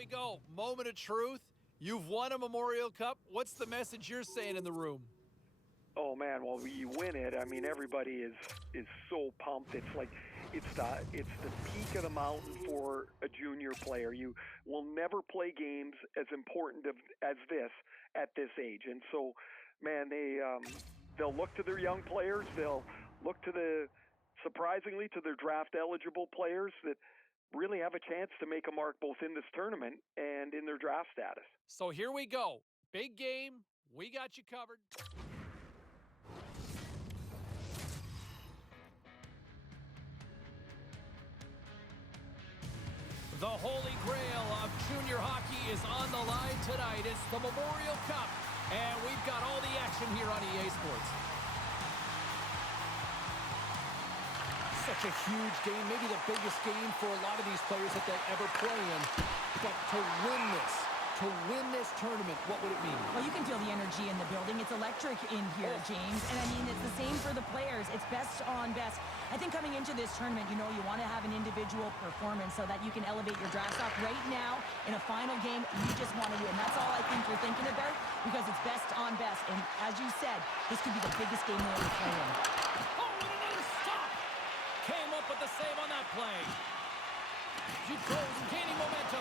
we go. Moment of truth. You've won a Memorial Cup. What's the message you're saying in the room? Oh man, well you win it. I mean, everybody is so pumped. It's like it's the peak of the mountain for a junior player. You will never play games as important as this at this age, and so man, they'll look to their young players. They'll look to surprisingly to their draft eligible players that really have a chance to make a mark both in this tournament and in their draft status. So here we go. Big game. We got you covered. The holy grail of junior hockey is on the line tonight. It's the Memorial Cup, and we've got all the action here on EA Sports. Such a huge game, maybe the biggest game for a lot of these players that they ever play in. But to win this tournament, what would it mean? Well, you can feel the energy in the building. It's electric in here, James. And I mean, it's the same for the players. It's best on best. I think coming into this tournament, you want to have an individual performance so that you can elevate your draft stock. Right now, in a final game, you just want to win. That's all I think you're thinking about because it's best on best. And as you said, this could be the biggest game you'll ever play in. Oh, and another stop! Came up with the save on that play. Duclos gaining momentum.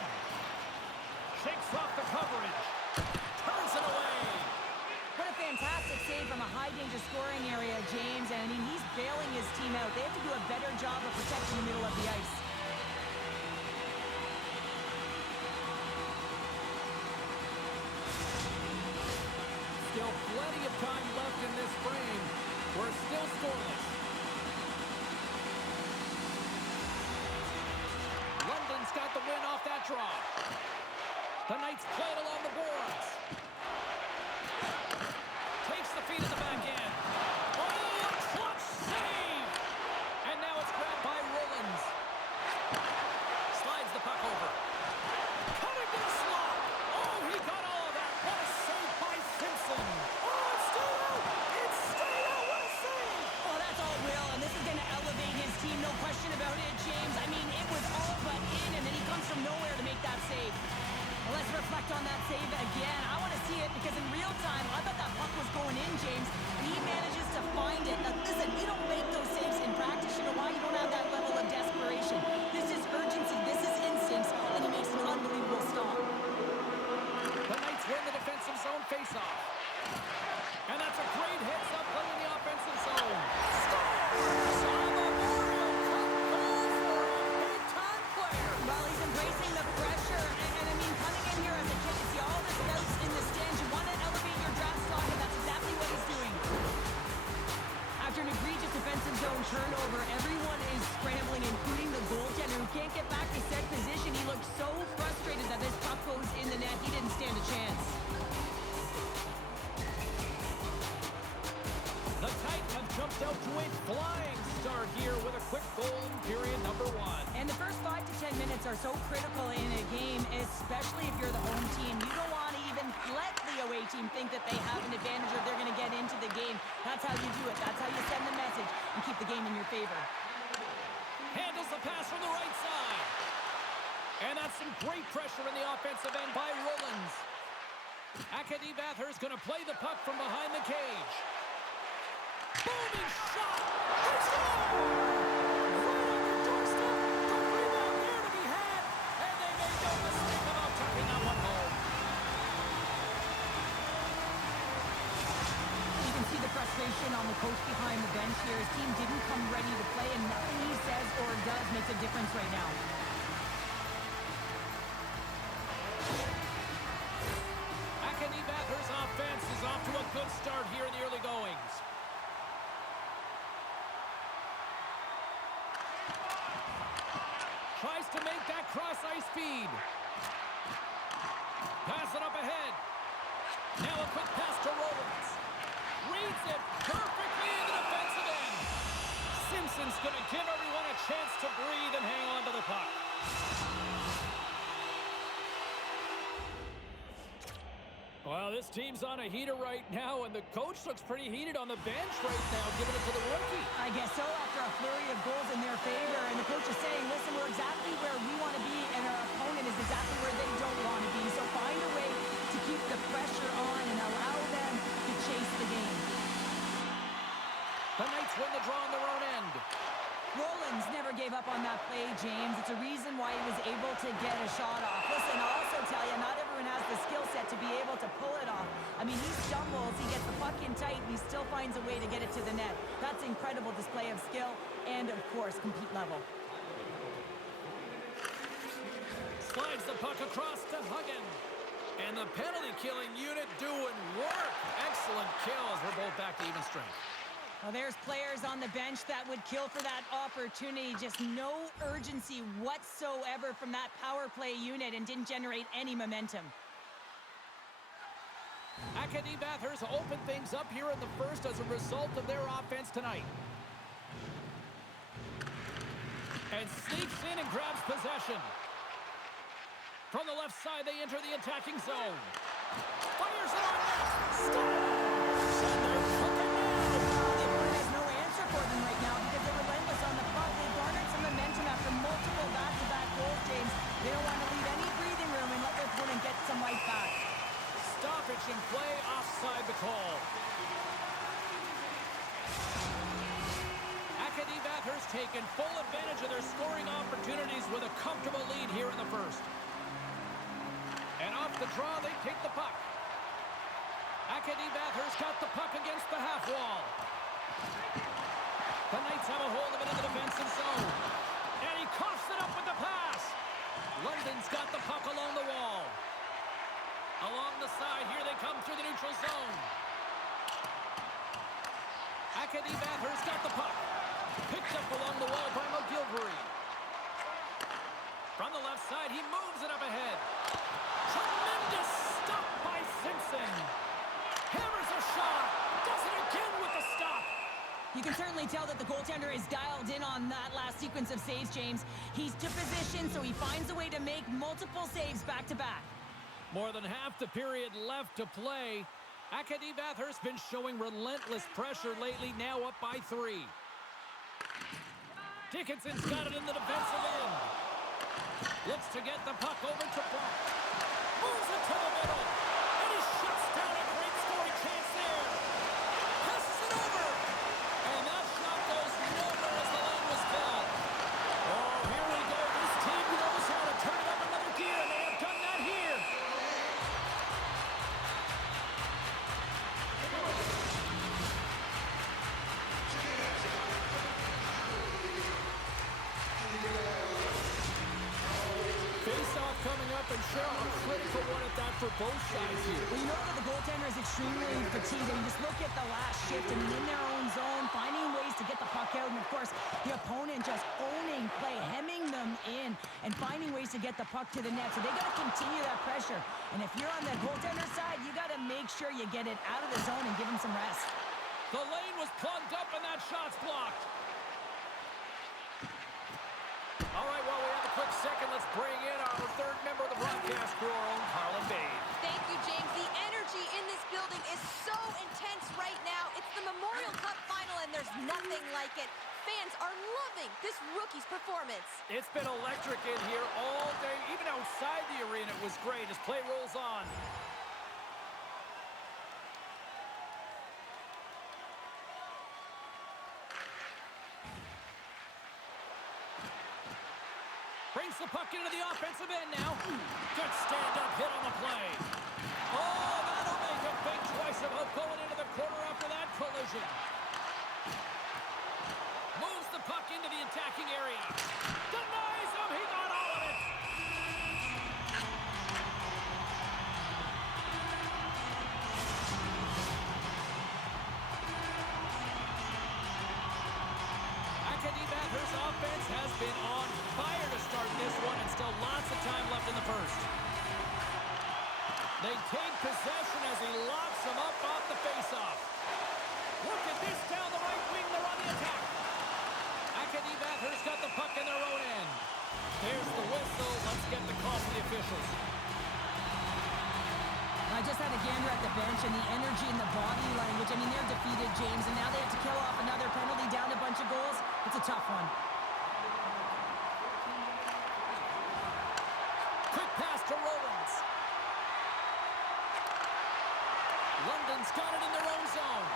Shakes off the coverage. Turns it away. What a fantastic save from a high-danger scoring area, James. And I mean, he's bailing his team out. They have to do a better job of protecting the middle of the ice. Still plenty of time left in this frame. We're still scoreless. London's got the win off that draw. The Knights play it along the boards. Takes the feed at the back end. Oh, a clutch save! And now it's grabbed by Rollins. Slides the puck over. Coming to the slot. Oh, he got all of that. What a save by Simpson. Oh, it's still out. It's still out. What a save. Oh, that's all Will, and this is going to elevate his team. No question about it, James. I mean, it was all but in, and then he comes from nowhere to make that save. Let's reflect on that save again. I want to see it because in real time, I thought that puck was going in, James, and he manages to find it. Now, listen, you don't make those saves in practice. You know why? You don't have that level of desperation. This is urgency. This is instincts, and he makes an unbelievable stop. The Knights win the defensive zone faceoff. And that's a great hit. Up playing in the offensive zone. Scores! A Memorial Cup goal for a big-time player. Well, he's embracing the pressure, and I mean, coming in here as a kid, you see all the scouts in the stands. You want to elevate your draft stock, and that's exactly what he's doing. After an egregious defensive zone turnover, everyone is scrambling, including the goaltender who can't get back to set position. He looked so frustrated that this puck goes in the net. He didn't stand a chance. The Titans have jumped out to a flying start here with a quick goal in period number 1. And the first 5 to 10 minutes are so critical in a game, especially if you're the home team. You don't want to even let the away team think that they have an advantage or they're going to get into the game. That's how you do it. That's how you send the message and keep the game in your favor. Handles the pass from the right side. And that's some great pressure in the offensive end by Rollins. Acadie Bathurst going to play the puck from behind the cage. Booming shot! It's goal! Right on the doorstep. The rebound there to be had. And they made no mistake about tucking that one home. You can see the frustration on the coach behind the bench here. His team didn't come ready to play, and nothing he says or does makes a difference right now. Acadie Bathurst offense is off to a good start here in the early goings. Tries to make that cross-ice feed. Pass it up ahead. Now a quick pass to Rollins. Reads it perfectly in the defensive end. Simpson's going to give everyone a chance to breathe and hang on to the puck. Well, this team's on a heater right now, and the coach looks pretty heated on the bench right now, giving it to the rookie. I guess so, after a flurry of goals in their favor, and the coach is saying, listen, we're exactly where we want to be, and our opponent is exactly where they don't keep the pressure on and allow them to chase the game. The Knights win the draw on their own end. Rollins never gave up on that play, James. It's a reason why he was able to get a shot off. Listen, I'll also tell you, not everyone has the skill set to be able to pull it off. I mean, he stumbles, he gets the puck in tight, and he still finds a way to get it to the net. That's incredible display of skill and, of course, compete level. Slides the puck across to Huggin. And the penalty-killing unit doing work. Excellent kills. We're both back to even strength. Well, there's players on the bench that would kill for that opportunity. Just no urgency whatsoever from that power play unit and didn't generate any momentum. Acadie Bathurst opened things up here in the first as a result of their offense tonight. And sneaks in and grabs possession. From the left side, they enter the attacking zone. Fires it on net. Scores! And they're cooking now. The opponent has no answer for them right now because they're relentless on the puck. They garnered some momentum after multiple back-to-back goals, James. They don't want to leave any breathing room and let their opponent get some right back. Stoppage in play, offside the call. Acadie Bathurst taking full advantage of their scoring opportunities with a comfortable lead here in the first. And off the draw, they take the puck. Acadie Bathurst got the puck against the half wall. The Knights have a hold of it in the defensive zone. And he coughs it up with the pass. London's got the puck along the wall. Along the side, here they come through the neutral zone. Acadie Bathurst got the puck. Picked up along the wall by McGilvery. From the left side, he moves it up ahead. Tremendous stop by Simpson. Hammers a shot. Does it again with the stop. You can certainly tell that the goaltender is dialed in on that last sequence of saves, James. He's to position, so he finds a way to make multiple saves back-to-back. More than half the period left to play. Acadie Bathurst been showing relentless pressure lately, now up by 3. Dickinson's got it in the defensive end. Looks to get the puck over to Brock. Moves it to the middle. And he shuts down a great scoring chance there. Passes it over. And that shot goes nowhere as the lane was filled. Oh, here we go. This team knows how to turn it up another gear, and they have done that here. Face-off coming up, and Cheryl, a critical one at that for both sides here. Well, you know that the goaltender is extremely fatigued. I mean, just look at the last shift. I mean, in their own zone, finding ways to get the puck out. And, of course, the opponent just owning play, hemming them in, and finding ways to get the puck to the net. So they got to continue that pressure. And if you're on the goaltender side, you got to make sure you get it out of the zone and give him some rest. The lane was plugged up, and that shot's blocked. All right, while we have a quick second, let's bring in our third member of the broadcast crew, our own Carlin Bade. Thank you, James. The energy in this building is so intense right now. It's the Memorial Cup final, and there's nothing like it. Fans are loving this rookie's performance. It's been electric in here all day. Even outside the arena, it was great as play rolls on. Brings the puck into the offensive end now. Good stand-up hit on the play. Oh, that'll make him think twice about going into the corner after that collision. Moves the puck into the attacking area. Denies him. He got all of it. Acadie Bathurst's offense has been on fire to start this one, and still lots of time left in the first. They take possession as he locks them up off the faceoff. Look at this down the right wing. They're on the attack. Acadie Bathurst got the puck in their own end. There's the whistle. Let's get the call from the officials. I just had a gander at the bench, and the energy and the body language. I mean, they're defeated, James, and now they have to kill off another penalty, down a bunch of goals. It's a tough one. Quick pass to Rollins. London's got it in their own zone.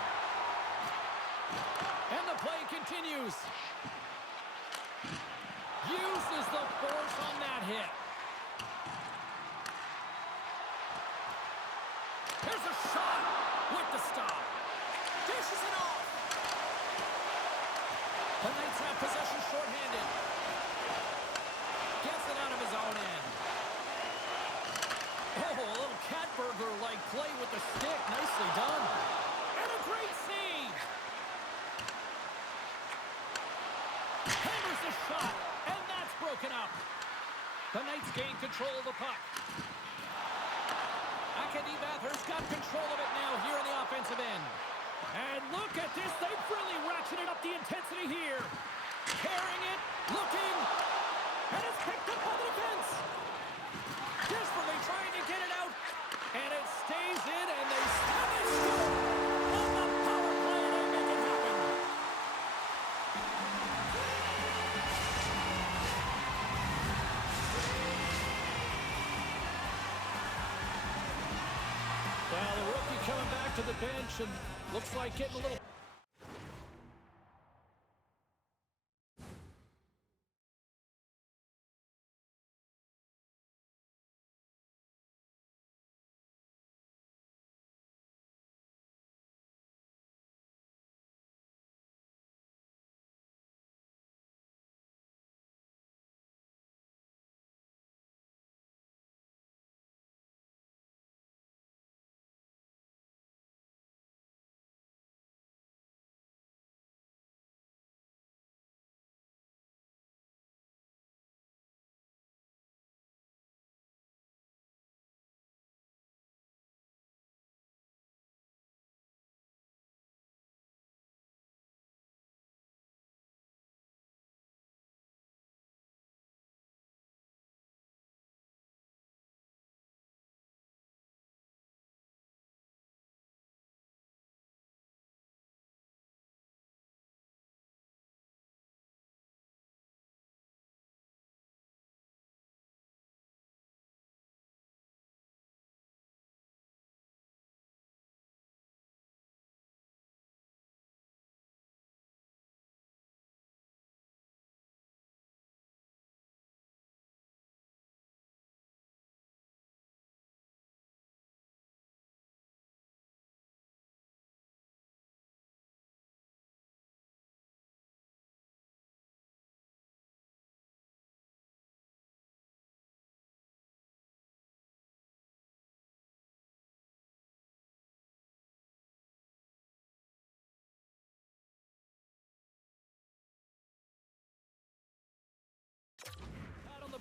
And the play continues. Uses the force on that hit. Here's a shot with the stop. Dishes it off. The Knights have possession shorthanded. Gets it out of his own end. Oh, a little cat burglar-like play with the stick. Nicely done. And a great save. Hammers the shot, and that's broken up. The Knights gain control of the puck. Bathurst got control of it now here in the offensive end. And look at this. They've really ratcheted up the intensity here. Carrying it, looking, and it's picked up by the defense. Desperately trying to get it out, and it stays in, and they score. On the power play, they make it happen. Well, the rookie coming back to the bench and looks like getting a little...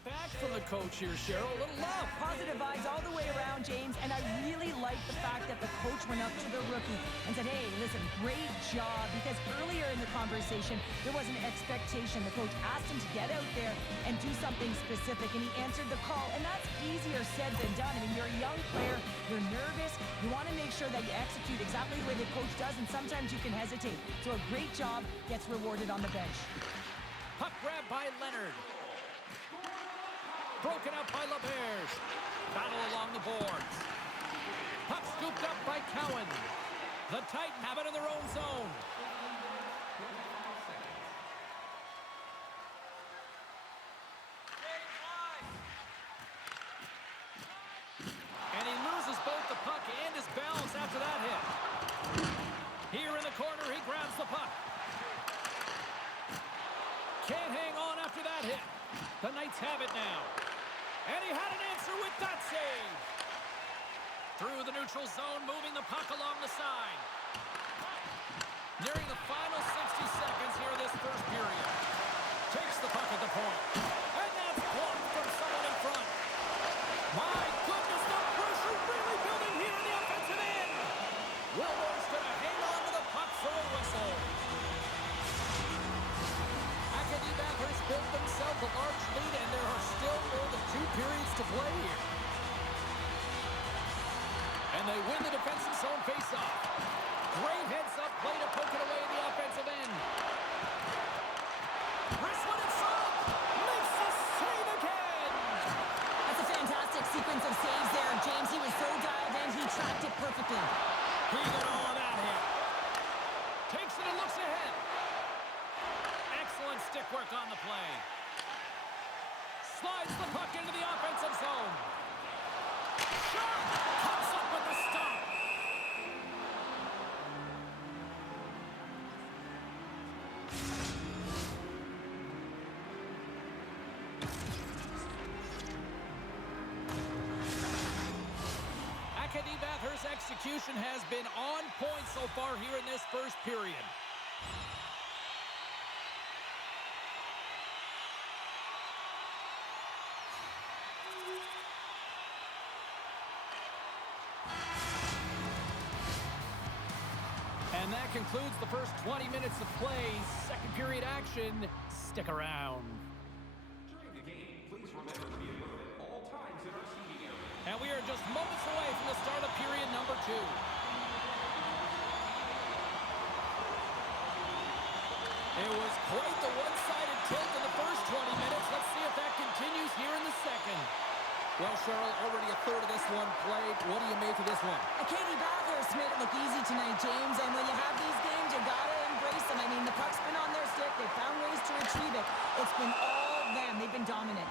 Back from the coach here, Cheryl. A little love. Positive vibes all the way around, James, and I really like the fact that the coach went up to the rookie and said, hey, listen, great job, because earlier in the conversation, there was an expectation. The coach asked him to get out there and do something specific, and he answered the call, and that's easier said than done. I mean, you're a young player, you're nervous, you want to make sure that you execute exactly the way the coach does, and sometimes you can hesitate. So a great job gets rewarded on the bench. Puck grab by Leonard. Broken up by LeBerge. Battle along the boards. Puck scooped up by Cowan. The Titan have it in their own zone. And he loses both the puck and his balance after that hit. Here in the corner, he grabs the puck. Can't hang on after that hit. The Knights have it now. And he had an answer with that save. Through the neutral zone, moving the puck along the side. Nearing the final 60 seconds here this first period. Takes the puck at the point. And that's blocked from someone in front. My goodness, the pressure really building here in the offensive end. Wilbor's going to hang on to the puck for a whistle. Bathurst built themselves a large lead, and there are still more than 2 periods to play here. And they win the defensive zone faceoff. Great heads-up play to poke it away in the offensive end. Wrestling in front. Makes the save again. That's a fantastic sequence of saves there, James. He was so dialed in, he tracked it perfectly. He got all of that hit. Takes it and looks ahead. Excellent stick work on the play. Slides the puck into the offensive zone. Shot! Comes up with the stop. Bathurst's execution has been on point so far here in this first period. And that concludes the first 20 minutes of play. Second period action. Stick around. During the game, please remember to be alert at all times in our seating area. And we are just moments away from the start of period number 2. It was quite the one-sided tilt in the first 20 minutes. Let's see if that continues here in the second. Well, Cheryl, already a third of this one played. What do you make of this one? Katie Bathurst made it look easy tonight, James. And when you have these games, you got to embrace them. I mean, the puck's been on their stick. They've found ways to retrieve it. It's been all them. They've been dominant.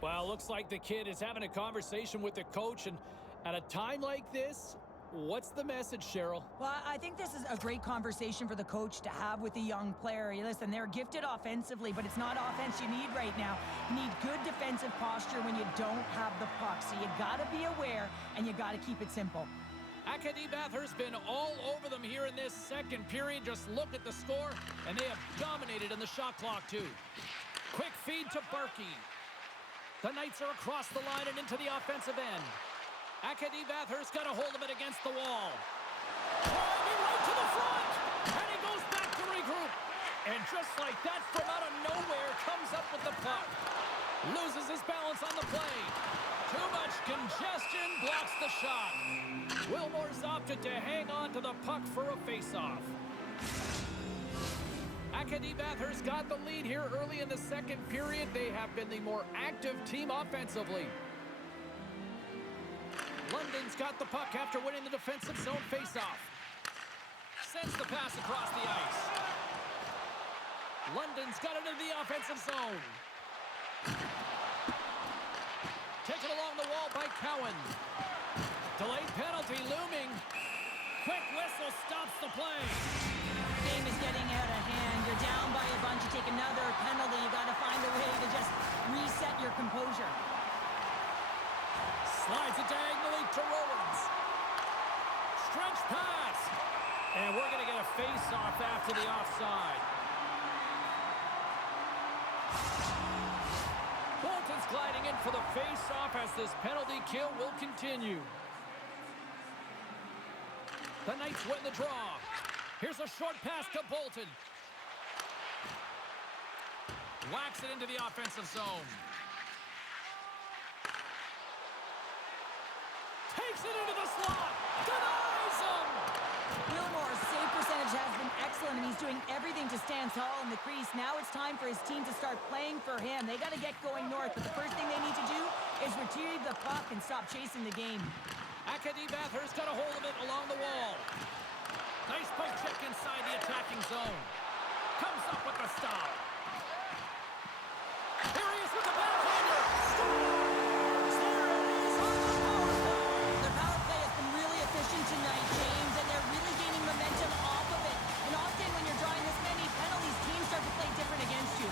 Well, looks like the kid is having a conversation with the coach, and at a time like this, what's the message, Cheryl? Well, I think this is a great conversation for the coach to have with a young player. Listen, they're gifted offensively, but it's not offense you need right now. You need good defensive posture when you don't have the puck, so you got to be aware, and you got to keep it simple. Acadie Bathurst's been all over them here in this second period. Just look at the score, and they have dominated in the shot clock, too. Quick feed to Berkey. The Knights are across the line and into the offensive end. Acadie Bathurst got a hold of it against the wall. Driving right to the front! And he goes back to regroup. And just like that, from out of nowhere, comes up with the puck. Loses his balance on the play. Too much congestion, blocks the shot. Wilmore's opted to hang on to the puck for a face-off. Acadie Bathurst got the lead here early in the second period. They have been the more active team offensively. London's got the puck after winning the defensive zone face-off. Sends the pass across the ice. London's got it into the offensive zone. Taken along the wall by Cowan. Delayed penalty looming. Quick whistle stops the play. Game is getting out of hand. You're down by a bunch. You take another penalty. You got to find a way to just reset your composure. Slides it diagonally to Rollins. Stretch pass. And we're going to get a face-off after the offside. Bolton's gliding in for the face-off as this penalty kill will continue. The Knights win the draw. Here's a short pass to Bolton. Whacks it into the offensive zone. Takes it into the slot. Denies him. Wilmore's save percentage has been excellent, and he's doing everything to stand tall in the crease. Now it's time for his team to start playing for him. They got to get going north, but the first thing they need to do is retrieve the puck and stop chasing the game. Acadie Bathurst got a hold of it along the wall. Nice poke check inside the attacking zone. Comes up with the stop. Here he is with the backhander. Scores! There it is on the power play. Their power play has been really efficient tonight, James, and they're really gaining momentum off of it. And often when you're drawing this many penalties, teams start to play different against you.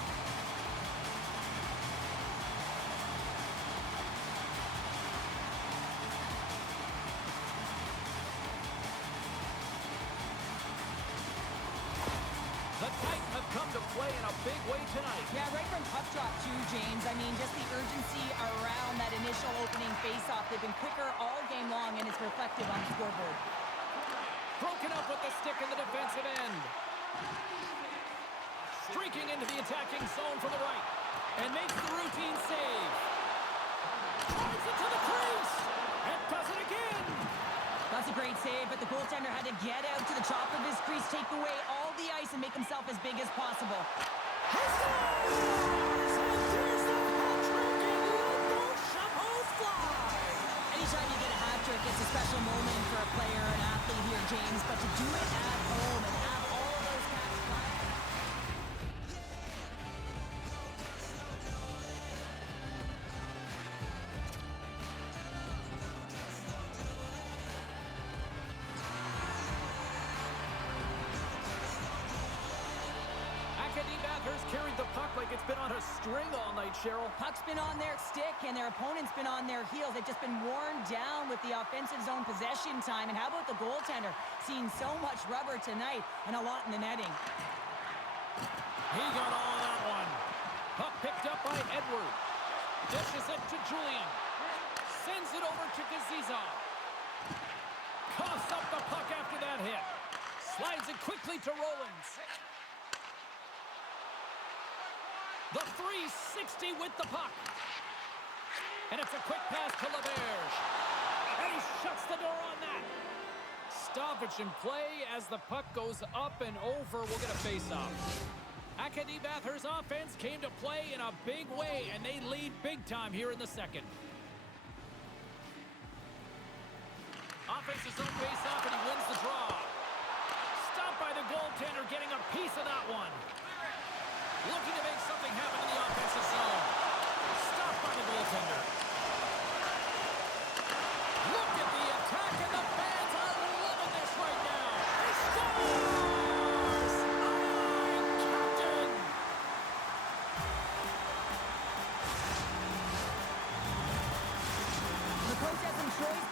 The Knights have come to play in a big way tonight. Yeah, right from puck drop too, James. I mean, just the urgency around that initial opening face-off. They've been quicker all game long, and it's reflective on the scoreboard. Broken up with the stick in the defensive end. Streaking into the attacking zone from the right. And makes the routine save. Drives it to the crease. And does it again. That's a great save, but the goaltender had to get out to the top of his crease, take away all the ice, and make himself as big as possible. He scores! And there's the hat trick, and let those Chapeaus fly! Anytime you get a hat trick, it's a special moment for a player, an athlete here, James. But to do it at home and have all of those cats fly. Bathurst carried the puck like it's been on a string all night, Cheryl. Puck's been on their stick, and their opponent's been on their heels. They've just been worn down with the offensive zone possession time. And how about the goaltender? Seeing so much rubber tonight and a lot in the netting. He got all of that one. Puck picked up by Edward. Dishes it to Julian. Sends it over to Gaziza. Coughs up the puck after that hit. Slides it quickly to Rollins. The 360 with the puck. And it's a quick pass to LaBerge. And he shuts the door on that. Stoppage in play as the puck goes up and over. We'll get a face-off. Acadie Bathurst offense came to play in a big way, and they lead big time here in the second. Offense's own face-off, and he wins the draw. Stopped by the goaltender, getting a piece of that one. Looking to make something happen in the offensive zone. Stopped by the goaltender. Look at the attack, and the fans are loving this right now. He scores! Aye, Captain! The coach has some choice.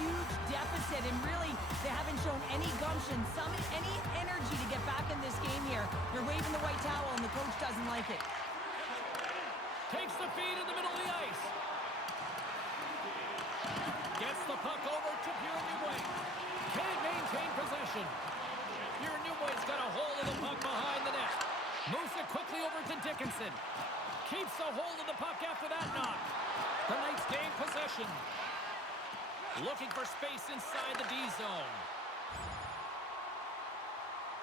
Huge deficit, and really they haven't shown any gumption, any energy to get back in this game here. They're waving the white towel, and the coach doesn't like it. Takes the feed in the middle of the ice. Gets the puck over to Pierre-Neway. Can't maintain possession. Pierre-Neway's got a hold of the puck behind the net. Moves it quickly over to Dickinson. Keeps a hold of the puck after that knock. The Knights gain possession. Looking for space inside the D zone.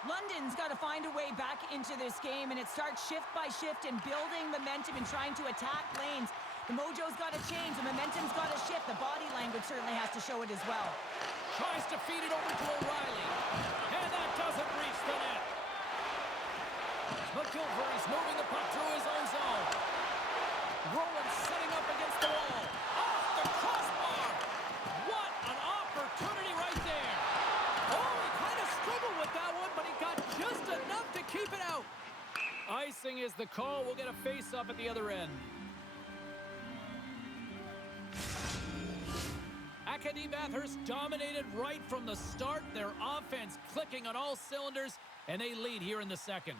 London's got to find a way back into this game, and it starts shift by shift and building momentum and trying to attack lanes. The mojo's got to change. The momentum's got to shift. The body language certainly has to show it as well. Tries to feed it over to O'Reilly. And that doesn't reach the net. McGilvery's moving the puck through his own zone. Rollins setting up against the wall. Off the crossbar. What an opportunity right there. Oh, he kind of struggled with that one, but he got just enough to keep it out. Icing is the call. We'll get a face-off at the other end. Acadie Bathurst dominated right from the start. Their offense clicking on all cylinders, and they lead here in the second.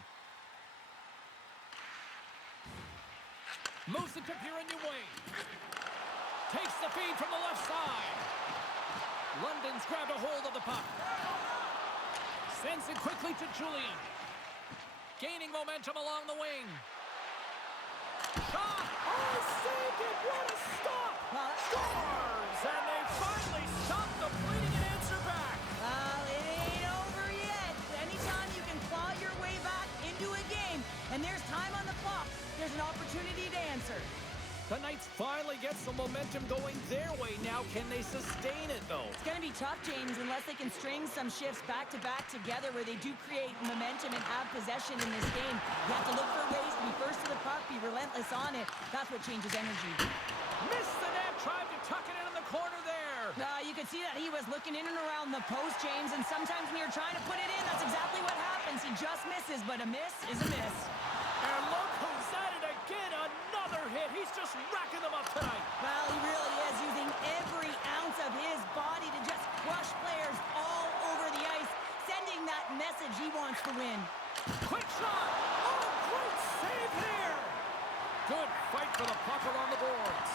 Moves it to Pierre-Neway. Takes the feed from the left side. London's grabbed a hold of the puck. Sends it quickly to Julian. Gaining momentum along the wing. Shot! Oh, saved it! What a stop! Scores! And they finally stop the bleeding and answer back. It ain't over yet. Anytime you can claw your way back into a game, and there's time on the clock, there's an opportunity to answer. The Knights finally get some momentum going their way now. Can they sustain it, though? It's going to be tough, James, unless they can string some shifts back-to-back together where they do create momentum and have possession in this game. You have to look for ways to be first to the puck, be relentless on it. That's what changes energy. Missed the net, tried to tuck it in the corner there. You could see that he was looking in and around the post, James, and sometimes when you're trying to put it in, that's exactly what happens. He just misses, but a miss is a miss. And look who's at it again, another hit. He's just racking them up tonight. Well, he really is using every ounce of his body to just crush players all over the ice, sending that message he wants to win. Quick shot! Oh, great save here! Good fight for the puck on the boards.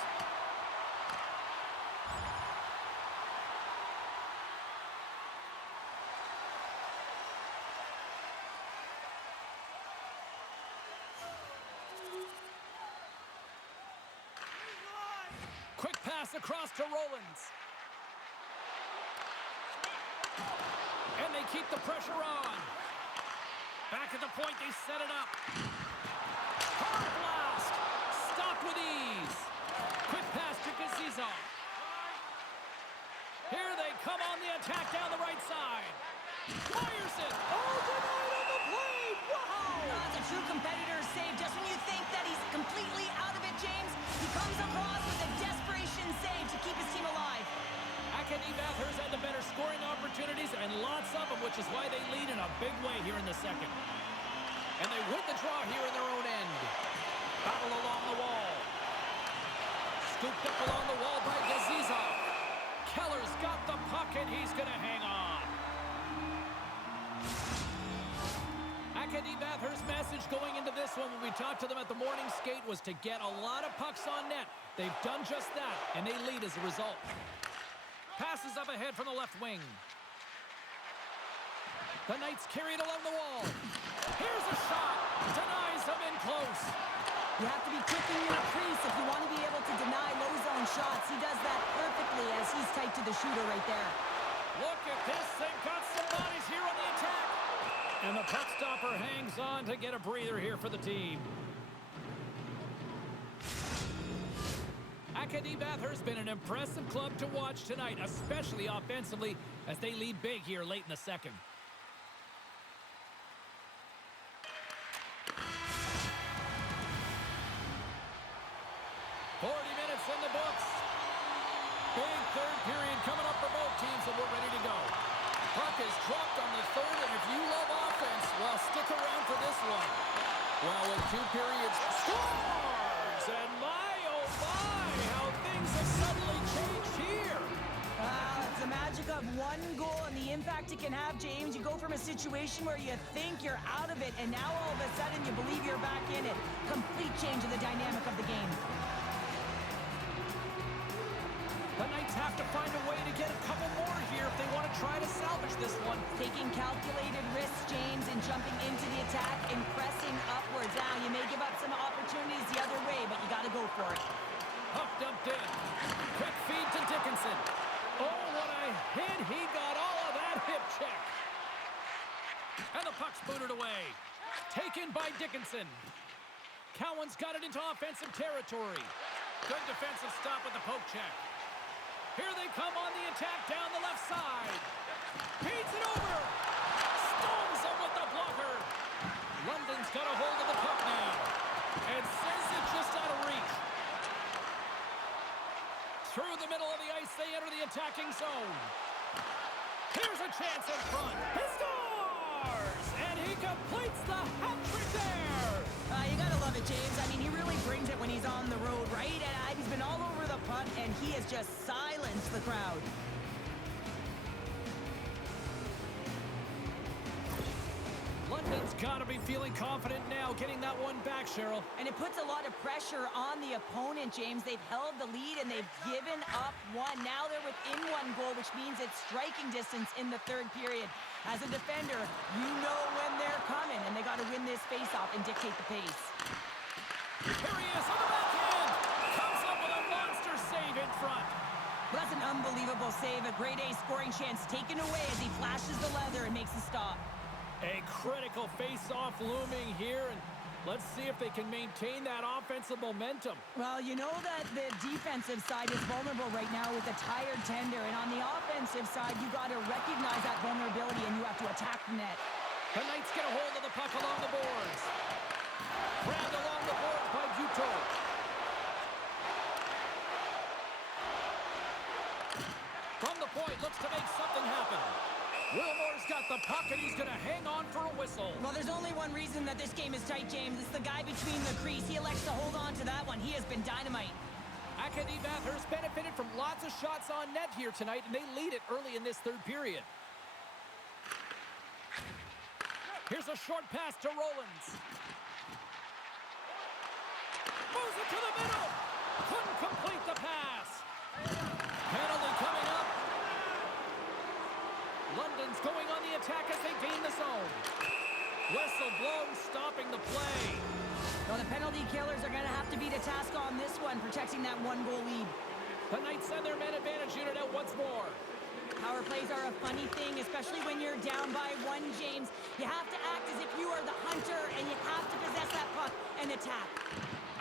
Quick pass across to Rollins. And they keep the pressure on. Back at the point, they set it up. Hard blast. Stop with ease. Quick pass to Gazizov. Here they come on the attack down the right side. Fires it. Oh, denied on the play. Wow. That's a true competitor's save. Just when you think that he's completely out of it, James, he comes across with a desperation save to keep his team alive. Acadie Bathurst had the better scoring opportunities and lots of them, which is why they lead in a big way here in the second. And they win the draw here in their own end. Battle along the wall. Scooped up along the wall by Gazizov. Keller's got the puck, and he's going to hang on. Acadie Bathurst's message going into this one when we talked to them at the morning skate was to get a lot of pucks on net. They've done just that, and they lead as a result. Passes up ahead from the left wing. The Knights carry it along the wall. Here's a shot. Denies them in close. You have to be quick in your crease if you want to be able to deny low zone shots. He does that perfectly as he's tight to the shooter right there. Look at this. They've got some bodies here on the attack. And the puck stopper hangs on to get a breather here for the team. Acadie Bathurst has been an impressive club to watch tonight, especially offensively, as they lead big here late in the second. 40 minutes in the books. Big third period coming up for both teams, and we're ready to go. Puck is dropped on the third, and if you love offense, well, stick around for this one. Well, with 2 periods, scores! And my, oh my, how things have suddenly changed here. It's the magic of one goal and the impact it can have, James. You go from a situation where you think you're out of it, and now all of a sudden you believe you're back in it. Complete change of the dynamic of the game. The Knights have to find a way to get a couple more here if they want to try to salvage this one. Taking calculated risks, James, and jumping into the attack and pressing upwards. Now, you may give up some opportunities the other way, but you got to go for it. Puck dumped in. Quick feed to Dickinson. Oh, what a hit. He got all of that hip check. And the puck's booted away. Taken by Dickinson. Cowan's got it into offensive territory. Good defensive stop with the poke check. Here they come on the attack down the left side. Feeds it over. Stones him with the blocker. London's got a hold of the puck now. And sends it just out of reach. Through the middle of the ice, they enter the attacking zone. Here's a chance in front. He scores! And he completes the hat trick there. You gotta love it, James. I mean, he really brings it when he's on the road, right? And he's been all over the puck, and he has just silenced the crowd. London's got to be feeling confident now, getting that one back, Cheryl. And it puts a lot of pressure on the opponent, James. They've held the lead, and they've given up one. Now they're within 1 goal, which means it's striking distance in the third period. As a defender, you know when they're coming, and they got to win this faceoff and dictate the pace. Here he is on the backhand. Comes up with a monster save in front. Well, that's an unbelievable save. A grade A scoring chance taken away as he flashes the leather and makes the stop. A critical face-off looming here, and let's see if they can maintain that offensive momentum. Well, you know that the defensive side is vulnerable right now with a tired tender, and on the offensive side, you got to recognize that vulnerability, and you have to attack the net. The Knights get a hold of the puck along the boards. Grabbed along the boards by Guto. From the point, looks to make something happen. Wilmore's got the puck, and he's going to hang on for a whistle. Well, there's only one reason that this game is tight, James. It's the guy between the crease. He elects to hold on to that one. He has been dynamite. Acadie Bathurst benefited from lots of shots on net here tonight, and they lead it early in this third period. Here's a short pass to Rollins. Moves it to the middle. Couldn't complete the pass. Penalty coming up. London's going on the attack as they gain the zone. Whistle blown, stopping the play. Well, the penalty killers are going to have to beat a task on this one, protecting that 1 goal lead. The Knights send their man advantage unit out once more. Power plays are a funny thing, especially when you're down by one, James. You have to act as if you are the hunter, and you have to possess that puck and attack.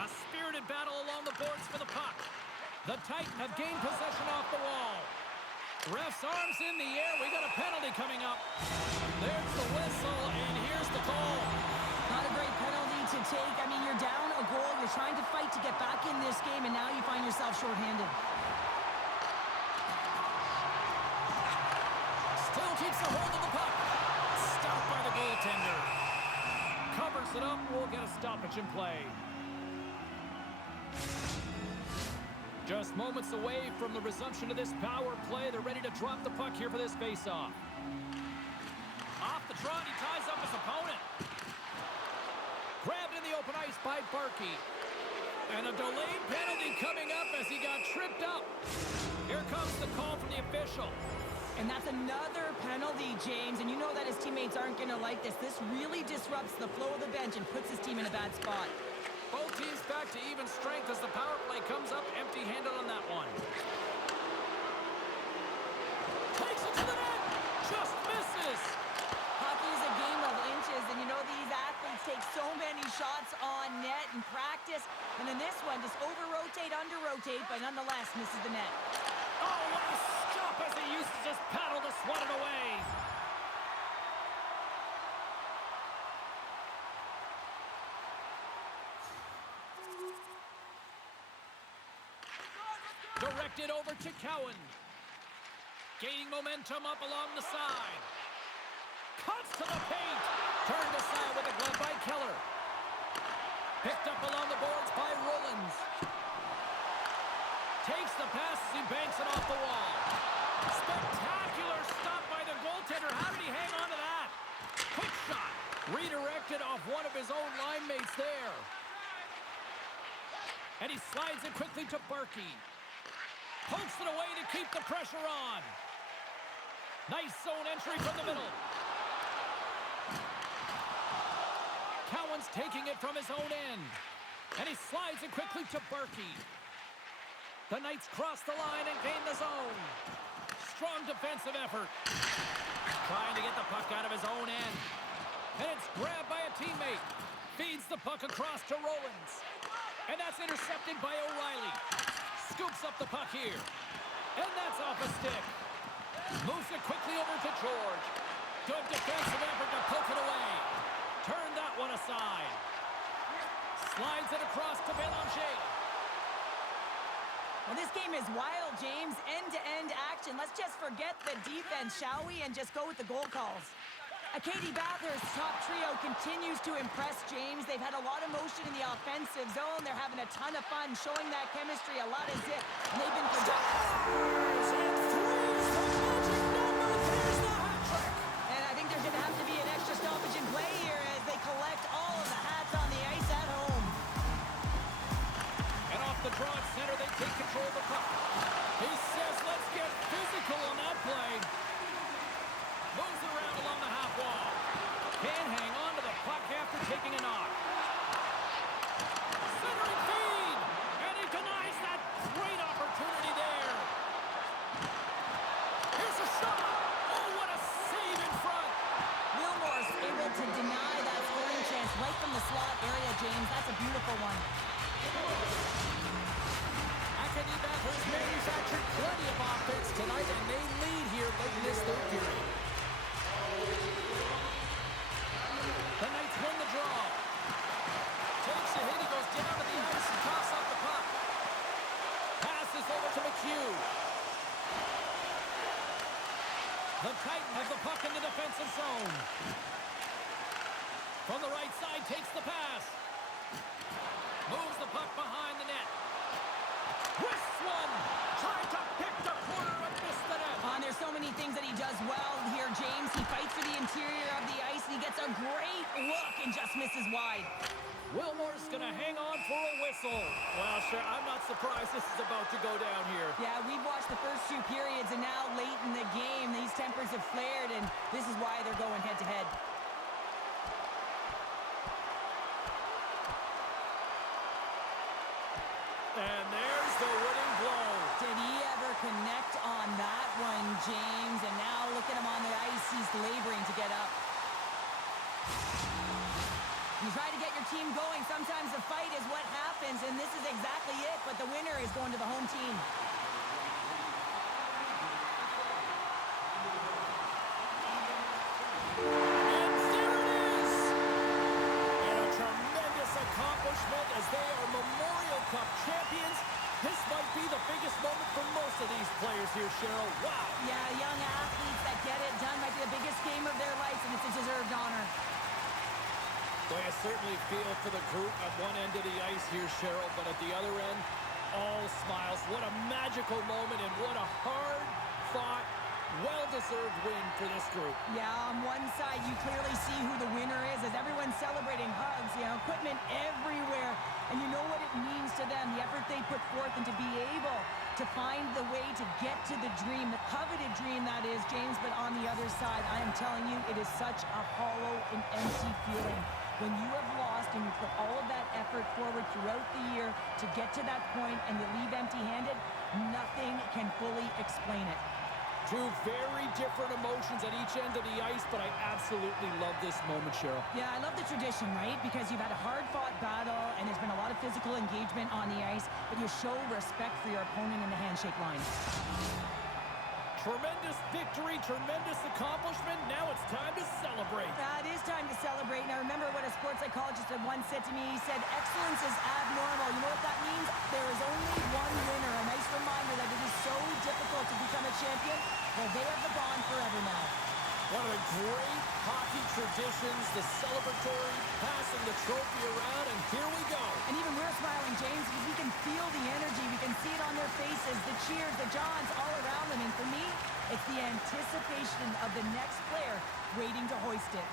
A spirited battle along the boards for the puck. The Titans have gained possession off the wall. Ref's arms in the air. We got a penalty coming up. There's the whistle, and here's the call. Not a great penalty to take. I mean, you're down a goal. You're trying to fight to get back in this game, and now you find yourself shorthanded. Still keeps a hold of the puck. Stopped by the goaltender. Covers it up. We'll get a stoppage in play. Just moments away from the resumption of this power play. They're ready to drop the puck here for this faceoff. Off the trot, he ties up his opponent. Grabbed in the open ice by Barkey. And a delayed penalty coming up as he got tripped up. Here comes the call from the official. And that's another penalty, James. And you know that his teammates aren't going to like this. This really disrupts the flow of the bench and puts his team in a bad spot. Both teams back to even strength as the power play comes up empty-handed on that one. Takes it to the net. Just misses. Hockey is a game of inches, and you know these athletes take so many shots on net in practice. And in this one, just over-rotate, under-rotate, but nonetheless misses the net. Oh, what a stop as he used to just paddle to swat it away. Directed over to Cowan. Gaining momentum up along the side. Cuts to the paint. Turned aside with a glove by Keller. Picked up along the boards by Rollins. Takes the pass as he banks it off the wall. Spectacular stop by the goaltender. How did he hang on to that? Quick shot. Redirected off one of his own line mates there. And he slides it quickly to Barkey. Pokes it away to keep the pressure on. Nice zone entry from the middle. Cowan's taking it from his own end. And he slides it quickly to Barkey. The Knights cross the line and gain the zone. Strong defensive effort. Trying to get the puck out of his own end. And it's grabbed by a teammate. Feeds the puck across to Rollins. And that's intercepted by O'Reilly. Scoops up the puck here. And that's off a stick. Moves it quickly over to George. Good defensive effort to poke it away. Turn that one aside. Slides it across to Bélanger. Well, this game is wild, James. End-to-end action. Let's just forget the defense, shall we? And just go with the goal calls. Katie Bathurst's top trio continues to impress, James. They've had a lot of motion in the offensive zone. They're having a ton of fun, showing that chemistry, a lot of zip. And they've been And I think there's going to have to be an extra stoppage in play here as they collect all of the hats on the ice at home. And off the draw at center, they take control of the puck. He says, let's get physical on that play. Moves it around along the half wall. Can't hang on to the puck after taking a knock. Centering feed! And he denies that great opportunity there. Here's a shot! Oh, what a save in front! Wilmore's able to deny that scoring chance right from the slot area, James. That's a beautiful one. Acadie Bathurst manufactured plenty of offense tonight, and they lead here late in this third period. The Knights win the draw. Takes a hit. He goes down to the ice and toss off the puck. Passes over to McHugh. The Titans have the puck in the defensive zone. From the right side, takes the pass. Moves the puck behind the net. Wrists one. Trying to pick the corner and miss the net. There's so many things that he does well here, James. He fights for the interior of the ice, and he gets a great look and just misses wide. Wilmore's going to hang on for a whistle. Well, sure, I'm not surprised this is about to go down here. Yeah, we've watched the first two periods, and now late in the game, these tempers have flared, and this is why they're going head-to-head. And there's the winning blow. Did he James, and now look at him on the ice. He's laboring to get up. You try to get your team going. Sometimes the fight is what happens, and this is exactly it, but the winner is going to the home team. Accomplishment as they are Memorial Cup champions. This might be the biggest moment for most of these players here, Cheryl. Wow. Yeah, young athletes that get it done might be the biggest game of their lives, and it's a deserved honor. Well, I certainly feel for the group at one end of the ice here, Cheryl, but at the other end, all smiles. What a magical moment and what a hard-fought, well-deserved win for this group. Yeah, on one side, you clearly see who the winner is as everyone's celebrating, hugs, equipment everywhere. And you know what it means to them, the effort they put forth, and to be able to find the way to get to the dream, the coveted dream that is, James. But on the other side, I am telling you, it is such a hollow and empty feeling. When you have lost and you put all of that effort forward throughout the year to get to that point and you leave empty-handed, nothing can fully explain it. Two very different emotions at each end of the ice, but I absolutely love this moment, Cheryl. Yeah, I love the tradition, right? Because you've had a hard-fought battle, and there's been a lot of physical engagement on the ice, but you show respect for your opponent in the handshake line. Tremendous victory, tremendous accomplishment. Now it's time to celebrate. It is time to celebrate. And I remember what a sports psychologist had once said to me. He said, excellence is abnormal. You know what that means? There is only one winner. A nice reminder that it is so difficult to become a champion. Well, they have the bond forever now. One of the great hockey traditions, the celebratory, passing the trophy around, and here we go. And even we're smiling, James, because we can feel the energy. We can see it on their faces, the cheers, the johns all around them. And for me, it's the anticipation of the next player waiting to hoist it.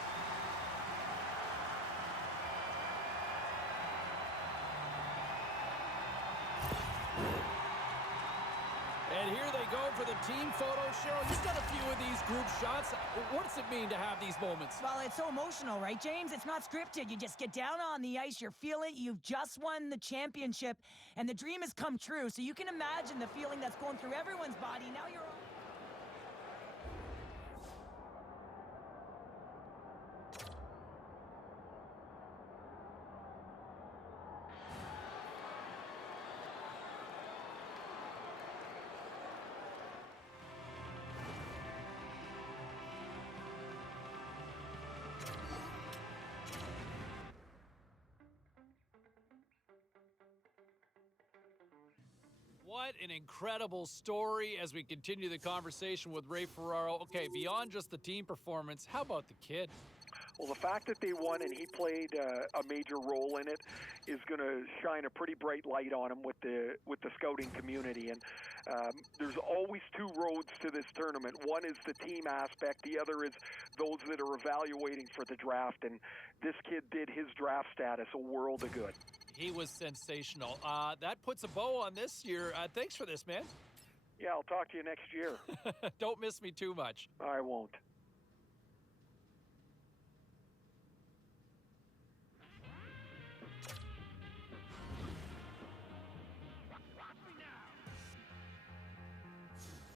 And here they go for the team photo. Cheryl, you've done a few of these group shots. What does it mean to have these moments? Well, it's so emotional, right, James? It's not scripted. You just get down on the ice. You feel it. You've just won the championship, and the dream has come true. So you can imagine the feeling that's going through everyone's body. Now you're all... What an incredible story as we continue the conversation with Ray Ferraro. Okay, beyond just the team performance, how about the kid? Well, the fact that they won and he played a major role in it is going to shine a pretty bright light on him with the scouting community. And there's always two roads to this tournament. One is the team aspect. The other is those that are evaluating for the draft. And this kid did his draft status a world of good. He was sensational. That puts a bow on this year. Thanks for this, man. Yeah, I'll talk to you next year. Don't miss me too much. I won't.